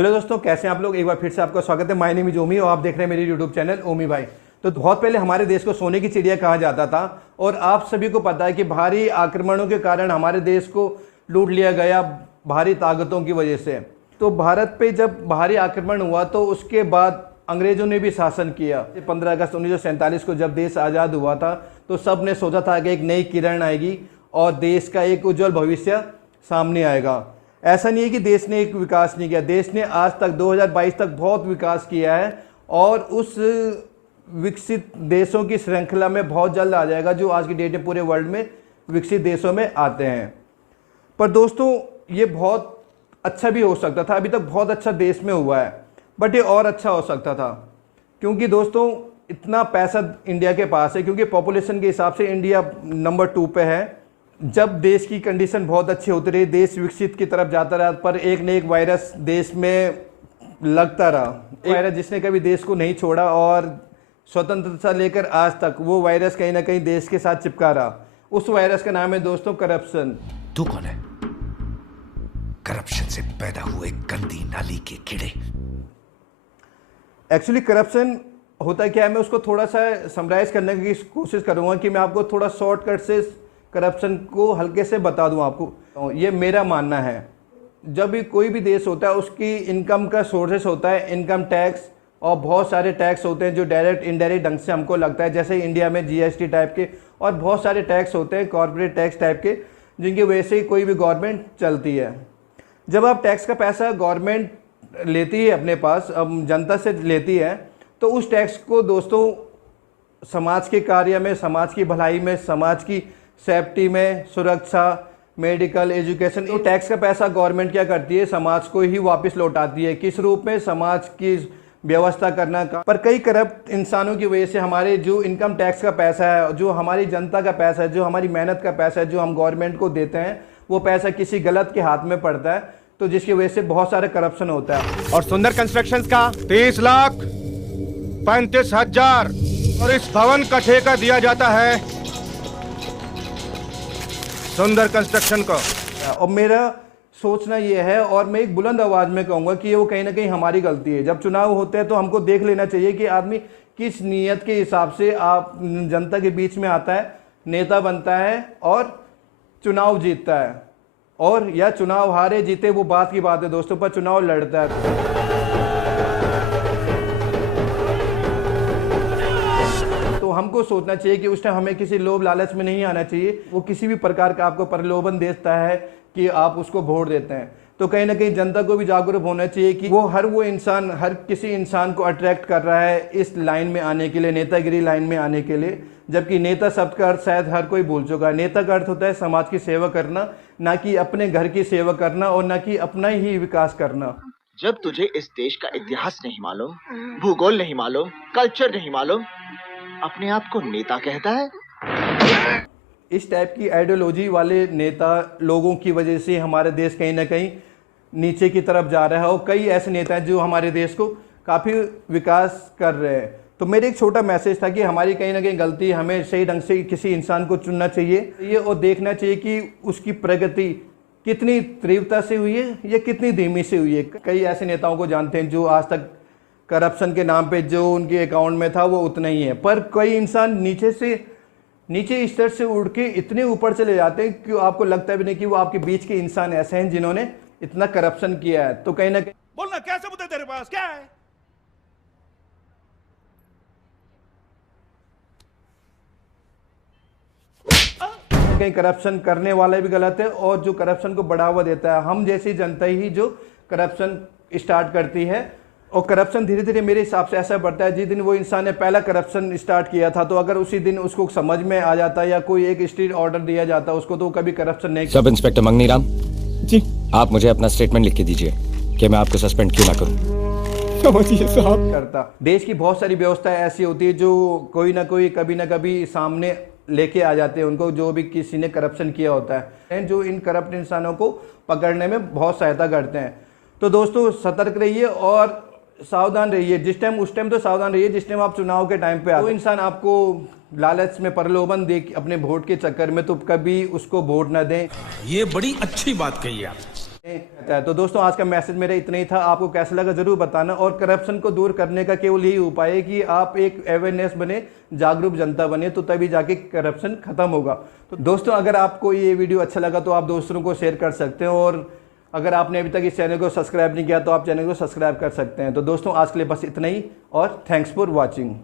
Hello दोस्तों, कैसे हैं आप लोग। एक बार फिर से आपका स्वागत है। माय नेम इज ओमी और आप देख रहे हैं मेरी यूट्यूब चैनल ओमी भाई। तो बहुत पहले हमारे देश को सोने की चिड़िया कहा जाता था और आप सभी को पता है कि भारी आक्रमणों के कारण हमारे देश को लूट लिया गया भारी ताकतों की वजह से। तो भारत पे जब भारी आक्रमण हुआ तो उसके बाद अंग्रेजों ने भी शासन किया। 15 अगस्त 1947 को जब देश आज़ाद हुआ था तो सब ने सोचा था कि एक नई किरण आएगी और देश का एक उज्जवल भविष्य सामने आएगा। ऐसा नहीं है कि देश ने एक विकास नहीं किया, देश ने आज तक 2022 तक बहुत विकास किया है और उस विकसित देशों की श्रृंखला में बहुत जल्द आ जाएगा जो आज की डेट में पूरे वर्ल्ड में विकसित देशों में आते हैं। पर दोस्तों ये बहुत अच्छा भी हो सकता था, अभी तक बहुत अच्छा देश में हुआ है, बट ये और अच्छा हो सकता था क्योंकि दोस्तों इतना पैसा इंडिया के पास है, क्योंकि पॉपुलेशन के हिसाब से इंडिया नंबर 2 पे है। जब देश की कंडीशन बहुत अच्छी होती रही, देश विकसित की तरफ जाता रहा, पर एक न एक वायरस देश में लगता रहा। एक वायरस जिसने कभी देश को नहीं छोड़ा और स्वतंत्रता लेकर आज तक वो वायरस कहीं ना कहीं देश के साथ चिपका रहा। उस वायरस का नाम है दोस्तों करप्शन। तू कौन है? करप्शन से पैदा हुए गंदी नाली के कीड़े। एक्चुअली करप्शन होता क्या है, मैं उसको थोड़ा सा समराइज करने की कोशिश करूंगा कि मैं आपको थोड़ा शॉर्टकट से करप्शन को हल्के से बता दूं आपको। ये मेरा मानना है, जब भी कोई भी देश होता है उसकी इनकम का सोर्सेस होता है इनकम टैक्स, और बहुत सारे टैक्स होते हैं जो डायरेक्ट इनडायरेक्ट ढंग से हमको लगता है, जैसे इंडिया में जीएसटी टाइप के, और बहुत सारे टैक्स होते हैं कॉर्पोरेट टैक्स टाइप के जिनकी वजह से ही कोई भी गवर्नमेंट चलती है। जब आप टैक्स का पैसा गवर्नमेंट लेती है अपने पास, जनता से लेती है, तो उस टैक्स को दोस्तों समाज के कार्य में, समाज की भलाई में, समाज की सेफ्टी में, सुरक्षा, मेडिकल, एजुकेशन, तो टैक्स का पैसा गवर्नमेंट क्या करती है, समाज को ही वापस लौटाती है। किस रूप में? समाज की व्यवस्था करना का। पर कई करप्ट इंसानों की वजह से हमारे जो इनकम टैक्स का पैसा है, जो हमारी जनता का पैसा है, जो हमारी मेहनत का पैसा है, जो हम गवर्नमेंट को देते हैं, वो पैसा किसी गलत के हाथ में पड़ता है, तो जिसकी वजह से बहुत सारे करप्शन होता है। और सुंदर कंस्ट्रक्शंस का 30,35,000 और इस भवन का ठेका दिया जाता है सुंदर कंस्ट्रक्शन को। और मेरा सोचना ये है, और मैं एक बुलंद आवाज में कहूंगा कि वो कहीं ना कहीं हमारी गलती है। जब चुनाव होते हैं तो हमको देख लेना चाहिए कि आदमी किस नीयत के हिसाब से आप जनता के बीच में आता है, नेता बनता है और चुनाव जीतता है, और या चुनाव हारे जीते वो बात की बात है दोस्तों, पर चुनाव लड़ता है। तो हमको सोचना चाहिए कि उस टाइम हमें किसी लोभ लालच में नहीं आना चाहिए। वो किसी भी प्रकार का आपको प्रलोभन देता है कि आप उसको वोट देते हैं, तो कहीं ना कहीं जनता को भी जागरूक होना चाहिए कि वो इंसान हर किसी इंसान को अट्रैक्ट कर रहा है इस लाइन में आने के लिए, नेतागिरी लाइन में आने के लिए। जबकि नेता शब्द का अर्थ शायद हर कोई भूल चुका है। नेता का अर्थ होता है समाज की सेवा करना, ना कि अपने घर की सेवा करना और ना कि अपना ही विकास करना। जब तुझे इस देश का इतिहास नहीं मालूम, भूगोल नहीं मालूम, कल्चर नहीं मालूम, अपने आप को नेता कहता है। इस टाइप की आइडियोलॉजी वाले नेता लोगों की वजह से हमारे देश कहीं ना कहीं नीचे की तरफ जा रहा है, और कई ऐसे नेता हैं जो हमारे देश को काफ़ी विकास कर रहे हैं। तो मेरे एक छोटा मैसेज था कि हमारी कहीं ना कहीं गलती, हमें सही ढंग से किसी इंसान को चुनना चाहिए और देखना चाहिए कि उसकी प्रगति कितनी तीव्रता से हुई है या कितनी धीमी से हुई है। कई ऐसे नेताओं को जानते हैं जो आज तक करप्शन के नाम पे जो उनके अकाउंट में था वो उतना ही है, पर कई इंसान नीचे स्तर से उड़ के इतने ऊपर चले जाते हैं कि आपको लगता भी नहीं कि वो आपके बीच के इंसान ऐसे हैं जिन्होंने इतना करप्शन किया है। तो कहीं ना कहीं बोलना, क्या सबूत है तेरे पास? क्या है? कहीं करप्शन करने वाला भी गलत है और जो करप्शन को बढ़ावा देता है, हम जैसी जनता ही जो करप्शन स्टार्ट करती है। और करप्शन धीरे धीरे मेरे हिसाब से ऐसा बढ़ता है, जिस दिन वो इंसान ने पहला करप्शन स्टार्ट किया था, तो अगर उसी दिन उसको समझ में आ जाता या कोई एक स्ट्रिक्ट ऑर्डर दिया जाता उसको, तो कभी करप्शन नहीं। सब इंस्पेक्टर मंगनीराम जी, आप मुझे अपना स्टेटमेंट लिख के दीजिए कि मैं आपको सस्पेंड क्यों ना करूं। समझिए साहब करता। देश की बहुत सारी व्यवस्था ऐसी होती है जो कोई ना कोई कभी ना कभी सामने लेके आ जाते हैं उनको, जो भी किसी ने करप्शन किया होता है, जो इन करप्ट इंसानों को पकड़ने में बहुत सहायता करते हैं। तो दोस्तों सतर्क रहिए और सावधान रहिए। जिस टाइम उस टाइम तो सावधान रहिए जिस टाइम आप चुनाव के टाइम पे आते, वो इंसान आपको लालच में प्रलोभन दे अपने वोट के चक्कर में, तो कभी उसको वोट ना दें। ये बड़ी अच्छी बात कही आप। तो दोस्तों आज का मैसेज मेरा इतना ही था। आपको कैसा लगा जरूर बताना। और करप्शन को दूर करने का केवल यही उपाय है कि आप एक अवेयरनेस बने, जागरूक जनता बने, तो तभी जाके करप्शन खत्म होगा। तो दोस्तों अगर आपको ये वीडियो अच्छा लगा तो आप दूसरों को शेयर कर सकते हैं, और अगर आपने अभी तक इस चैनल को सब्सक्राइब नहीं किया तो आप चैनल को सब्सक्राइब कर सकते हैं। तो दोस्तों आज के लिए बस इतना ही, और थैंक्स फॉर वॉचिंग।